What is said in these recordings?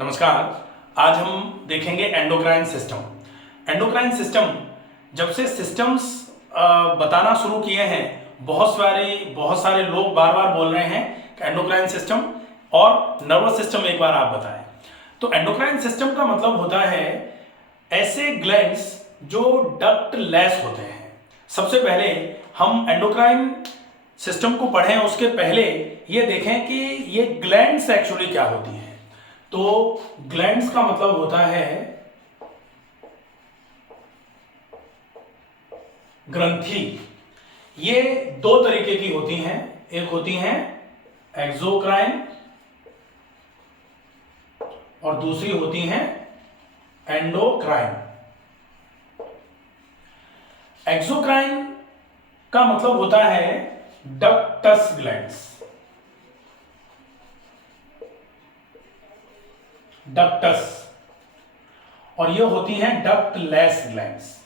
नमस्कार। आज हम देखेंगे एंडोक्राइन सिस्टम। एंडोक्राइन सिस्टम जब से सिस्टम्स बताना शुरू किए हैं, बहुत सारे लोग बार बार बोल रहे हैं कि एंडोक्राइन सिस्टम और नर्वस सिस्टम एक बार आप बताएं। तो एंडोक्राइन सिस्टम का मतलब होता है ऐसे ग्लैंड्स जो डक्ट लेस होते हैं। सबसे पहले हम एंडोक्राइन सिस्टम को पढ़ें, उसके पहले ये देखें कि ये ग्लैंड्स एक्चुअली क्या होती हैं। तो ग्लैंड्स का मतलब होता है ग्रंथि। ये दो तरीके की होती हैं, एक होती हैं एक्सोक्राइन और दूसरी होती हैं एंडोक्राइन। एक्सोक्राइन का मतलब होता है डक्टस ग्लैंड्स, डक्टस, और ये होती हैं डक्टलेस ग्लैंड्स।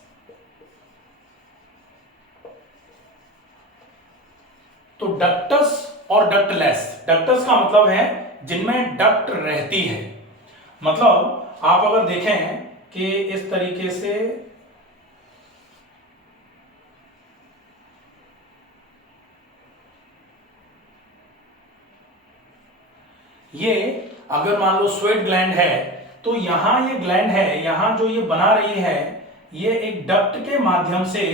तो डक्टस और डक्टलेस, डक्टस का मतलब है जिनमें डक्ट रहती है। मतलब आप अगर देखें कि इस तरीके से ये अगर मान लो स्वेट ग्लैंड है, तो यहां ये ग्लैंड है, यहां जो ये बना रही है, ये एक डक्ट के माध्यम से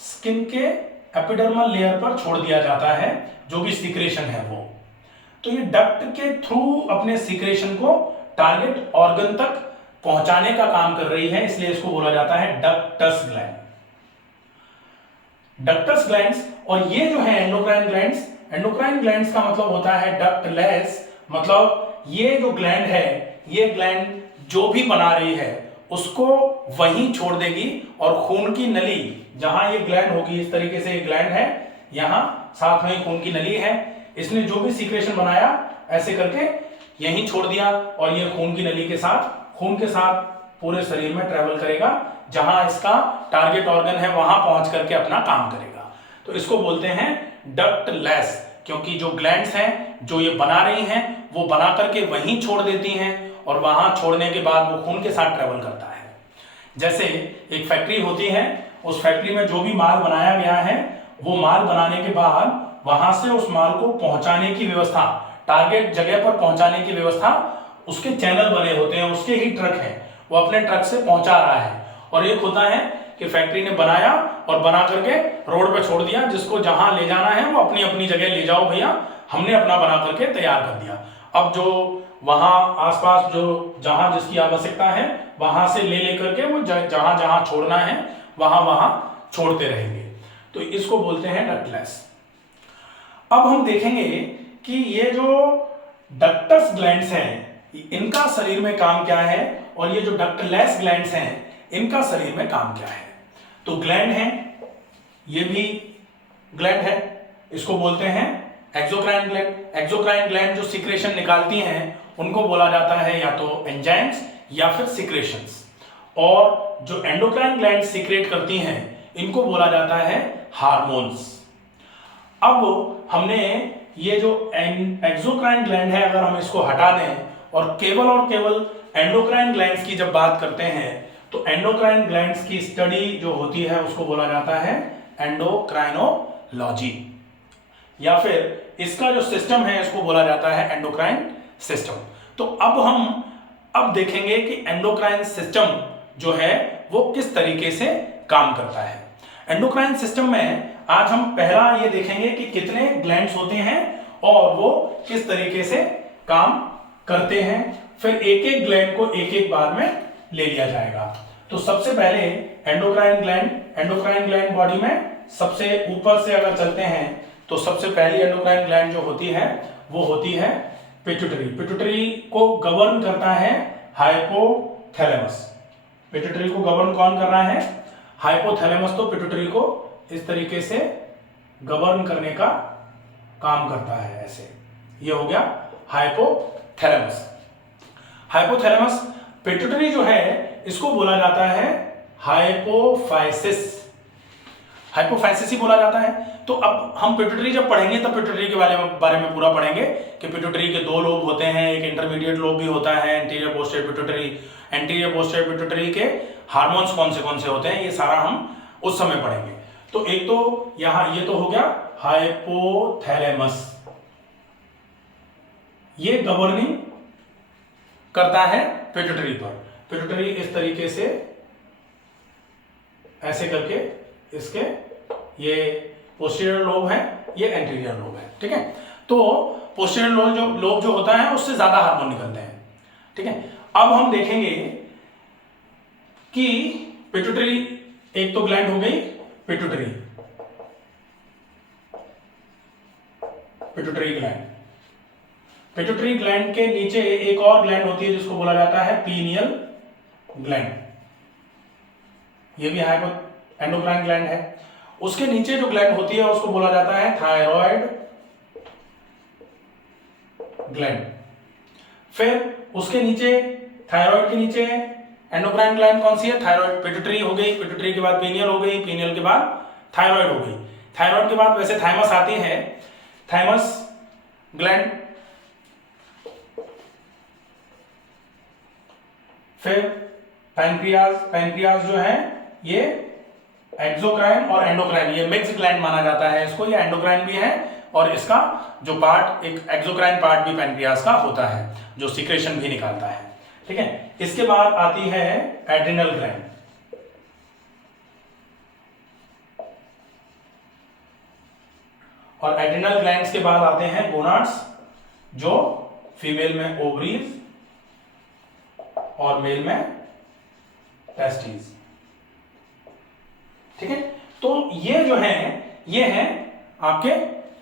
स्किन के एपिडर्मल लेयर पर छोड़ दिया जाता है, जो भी सीक्रेशन है वो। तो ये डक्ट के थ्रू अपने सीक्रेशन को टारगेट ऑर्गन तक पहुंचाने का काम कर रही है, इसलिए इसको बोला जाता है डक्टस ग्लैंड, डक्टस ग्लैंड्स। और ये जो है एंडोक्राइन ग्लैंड्स, एंडोक्राइन ग्लैंड्स का मतलब होता है डक्टलेस। मतलब ये जो ग्लैंड है, ये ग्लैंड जो भी बना रही है उसको वहीं छोड़ देगी, और खून की नली जहां ये ग्लैंड होगी, इस तरीके से ये ग्लैंड है, यहां साथ में खून की नली है, इसने जो भी सीक्रेशन बनाया ऐसे करके यहीं छोड़ दिया, और ये खून की नली के साथ, खून के साथ पूरे शरीर में ट्रेवल करेगा, जहां इसका टारगेट ऑर्गन है वहां पहुंच करके अपना काम करेगा। तो इसको बोलते हैं डक्टलेस, क्योंकि जो ग्लैंड्स हैं जो ये बना रही हैं वो बना करके वहीं छोड़ देती हैं, और वहां छोड़ने के बाद वो खून के साथ ट्रेवल करता है। जैसे एक फैक्ट्री होती है, उस फैक्ट्री में जो भी माल बनाया गया है, वो माल बनाने के बाद वहां से उस माल को पहुंचाने की व्यवस्था, टारगेट जगह पर पहुंचाने की व्यवस्था, उसके चैनल बने होते हैं, उसके ही ट्रक है, वो अपने ट्रक से पहुंचा रहा है। और एक होता है कि फैक्ट्री ने बनाया और बना करके रोड पे छोड़ दिया, जिसको जहां ले जाना है वो अपनी अपनी जगह ले जाओ भैया, हमने अपना बना करके तैयार कर दिया। अब जो वहां आसपास जो जहां जिसकी आवश्यकता है वहां से ले लेकर के वो जहां जहां छोड़ना है वहां वहां छोड़ते रहेंगे। तो इसको बोलते हैं डक्टलेस। अब हम देखेंगे कि ये जो डक्टस ग्लैंड्स हैं इनका शरीर में काम क्या है, और ये जो डक्टलेस ग्लैंड्स हैं इनका शरीर में काम क्या है। तो ग्लैंड है, ये भी ग्लैंड है, इसको बोलते हैं एक्सोक्राइन ग्लैंड। एक्सोक्राइन ग्लैंड जो सीक्रेशन निकालती हैं उनको बोला जाता है या तो एंजाइम्स या फिर सीक्रेशंस, और जो एंडोक्राइन ग्लैंड सीक्रेट करती हैं इनको बोला जाता है हार्मोन्स। अब हमने ये जो एक्सोक्राइन ग्लैंड है, अगर हम इसको हटा दें और केवल एंडोक्राइन ग्लैंड्स की जब बात करते हैं, तो एंडोक्राइन ग्लैंड्स की स्टडी जो होती है उसको बोला जाता है एंडोक्राइनोलॉजी, या फिर इसका जो सिस्टम है इसको बोला जाता है एंडोक्राइन सिस्टम। तो अब देखेंगे कि एंडोक्राइन सिस्टम जो है वो किस तरीके से काम करता है। एंडोक्राइन सिस्टम में आज हम पहला ये देखेंगे कि कितने ग्लैंड्स होते हैं और वो किस तरीके से काम करते हैं, फिर एक एक ग्लैंड को एक एक बार में ले लिया जाएगा। तो सबसे पहले एंडोक्राइन ग्लैंड बॉडी में सबसे ऊपर से अगर चलते हैं, तो सबसे पहली एंडोक्राइन ग्लैंड जो होती है वो होती है पिट्यूटरी। पिट्यूटरी को गवर्न करता है हाइपोथैलेमस। पिट्यूटरी को गवर्न कौन कर रहा है? हाइपोथैलेमस। तो पिट्यूटरी को इस तरीके से गवर्न करने का काम करता है, ऐसे। ये हो गया हाइपोथैलेमस। हाइपोथैलेमस। पिट्यूटरी जो है इसको बोला जाता है हाइपोफाइसिस। हाइपोफाइसिस ही बोला जाता है। तो अब हम पिट्यूटरी जब पढ़ेंगे तब पिट्यूटरी के बारे में पूरा पढ़ेंगे कि पिट्यूटरी के दो लोब होते हैं, एक इंटरमीडिएट लोब भी होता है, anterior posterior pituitary. Anterior posterior pituitary के हार्मोन्स कौन से होते हैं, ये सारा हम उस समय पढ़ेंगे। तो एक तो यहां ये तो हो गया हाइपोथैलेमस, ये गवर्निंग करता है पिट्यूटरी पर। पिट्यूटरी इस तरीके से ऐसे करके इसके ये पोस्टीरियर लोब है, ये एंटीरियर लोब है, ठीक है। तो पोस्टीरियर लोब जो होता है उससे ज्यादा हार्मोन निकलते हैं, ठीक है। अब हम देखेंगे कि पिट्यूटरी, एक तो ग्लैंड हो गई पिट्यूटरी ग्लैंड। पिट्यूटरी ग्लैंड के नीचे एक और ग्लैंड होती है जिसको बोला जाता है पीनियल ग्लैंड, ये भी एंडोक्राइन ग्लैंड है। उसके नीचे जो ग्लैंड होती है उसको बोला जाता है थायराइड ग्लैंड। फिर उसके नीचे, थायराइड के नीचे एंडोक्राइन ग्लैंड कौन सी है, थायराइड। पिट्यूटरी हो गई, पिट्यूटरी के बाद पीनियल हो गई, पीनियल के बाद थायराइड हो गई। थायराइड के बाद वैसे थाइमस आती है, थाइमस ग्लैंड। फिर पैनक्रियाज जो है ये एक्सोक्राइन और एंडोक्राइन, ये मिक्स ग्लैंड माना जाता है इसको। ये एंडोक्राइन भी है और इसका जो पार्ट, एक एक्सोक्राइन पार्ट भी पैनक्रियाज का होता है जो सीक्रेशन भी निकालता है, ठीक है। इसके बाद आती है एड्रिनल ग्लैंड। और एड्रिनल ग्लैंड्स के बाद आते हैं गोनाड्स, जो फीमेल में ओवरीज और मेल में टेस्टिस, ठीक है। तो ये जो है ये हैं आपके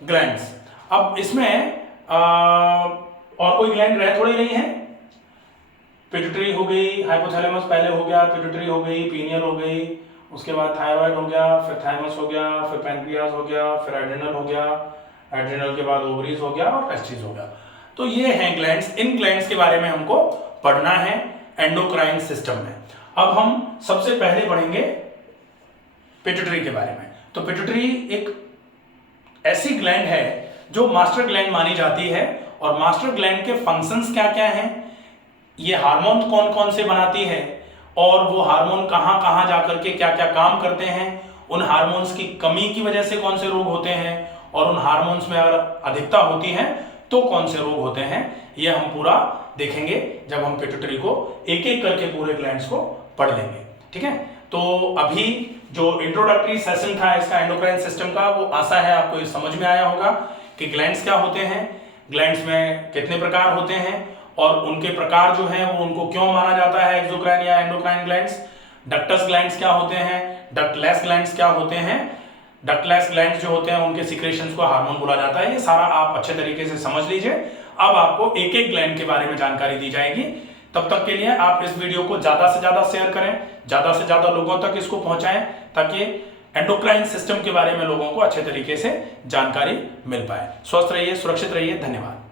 ग्लैंड्स। अब इसमें और कोई ग्लैंड रह थोड़ी नहीं है। पिट्यूटरी हो गई, हाइपोथैलेमस पहले हो गया, पिट्यूटरी हो गई, पीनियल हो गई, उसके बाद थायराइड हो गया, फिर थाइमस हो गया, फिर पैनक्रियाज हो गया, फिर एड्रिनल हो गया, एड्रिनल के बाद ओवरीज हो गया और टेस्टिस हो गया। तो ये हैं ग्लैंड्स। इन ग्लैंड्स के बारे में हमको पढ़ना है एंडोक्राइन सिस्टम में। अब हम सबसे पहले पढ़ेंगे पिट्यूटरी के बारे में। तो पिट्यूटरी एक ऐसी ग्लैंड है जो मास्टर ग्लैंड मानी जाती है। और मास्टर ग्लैंड के फंक्शंस क्या क्या हैं, ये हार्मोन कौन कौन से बनाती है और वो हार्मोन कहाँ कहाँ जाकर के क्या क्या काम करते हैं, उन हार्मोन्स की कमी की वजह से कौन से रोग होते हैं और उन हार्मोन्स में अगर अधिकता होती है तो कौन से रोग होते हैं, ये हम पूरा देखेंगे जब हम पिट्यूटरी को एक एक करके पूरे ग्लैंड्स को पढ़ लेंगे, ठीक है। तो अभी जो इंट्रोडक्टरी सेशन था इसका एंडोक्राइन सिस्टम का, वो आशा है आपको ये समझ में आया होगा कि ग्लैंड्स क्या होते हैं, ग्लैंड्स में कितने प्रकार होते हैं और उनके प्रकार जो हैं वो उनको क्यों माना जाता है एक्सोक्राइन या एंडोक्राइन ग्लैंड्स। डक्टस ग्लैंड्स क्या होते हैं, डक्टलेस ग्लैंड्स क्या होते हैं। डक्टलेस ग्लैंड्स जो होते हैं उनके सिक्रेशंस को हार्मोन बोला जाता है। ये सारा आप अच्छे तरीके से समझ लीजिए। अब आपको एक एक ग्लैंड के बारे में जानकारी दी जाएगी। तब तक के लिए आप इस वीडियो को ज्यादा से ज्यादा शेयर करें, ज्यादा से ज्यादा लोगों तक इसको पहुंचाएं ताकि एंडोक्राइन सिस्टम के बारे में लोगों को अच्छे तरीके से जानकारी मिल पाए। स्वस्थ रहिए, सुरक्षित रहिए, धन्यवाद।